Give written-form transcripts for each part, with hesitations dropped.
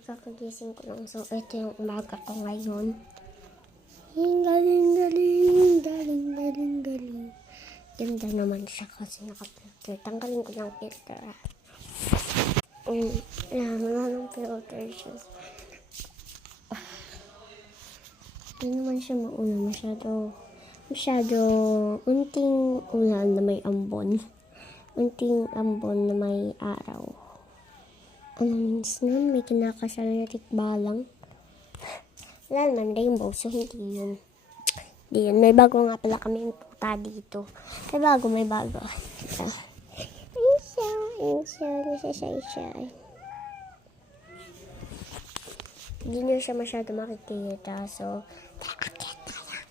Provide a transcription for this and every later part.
kakagising ko lang. So, ito yung umaga ko ngayon. Galing. Ganda naman siya kasi naka-filter. Tanggalin ko ng filter. Wala ng filter siya. Hindi naman siya mauna. Masyado unting ulan na may ambon. Unting ambon na may araw. Ano means nun? May kinakasal na tikbalang. Wala naman rainbow, so hindi yun. May bago nga pala kami yung puta dito. May bago. Ayun siya. Hindi na siya masyado makikita, so akit na lang.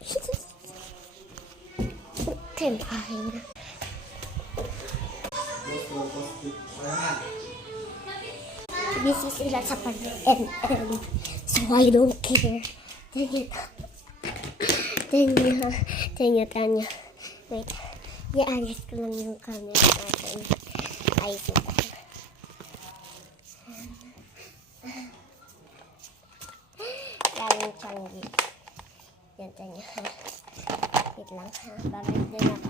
Tempahin na. Busy sila sa pag-NN, so I don't care. Tanya. Wait, i-ayos ko lang yung camera natin. Ayos ito. Daming tiyanggi. Yan, Tanya. Wait lang ha, babalik din ako.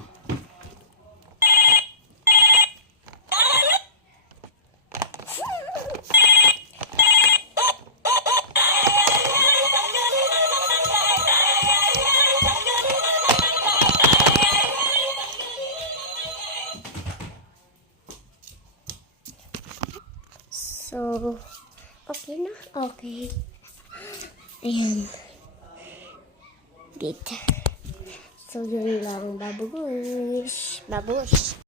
So, okay na? Okay. Ayan. Dito. So, yun lang. Babush.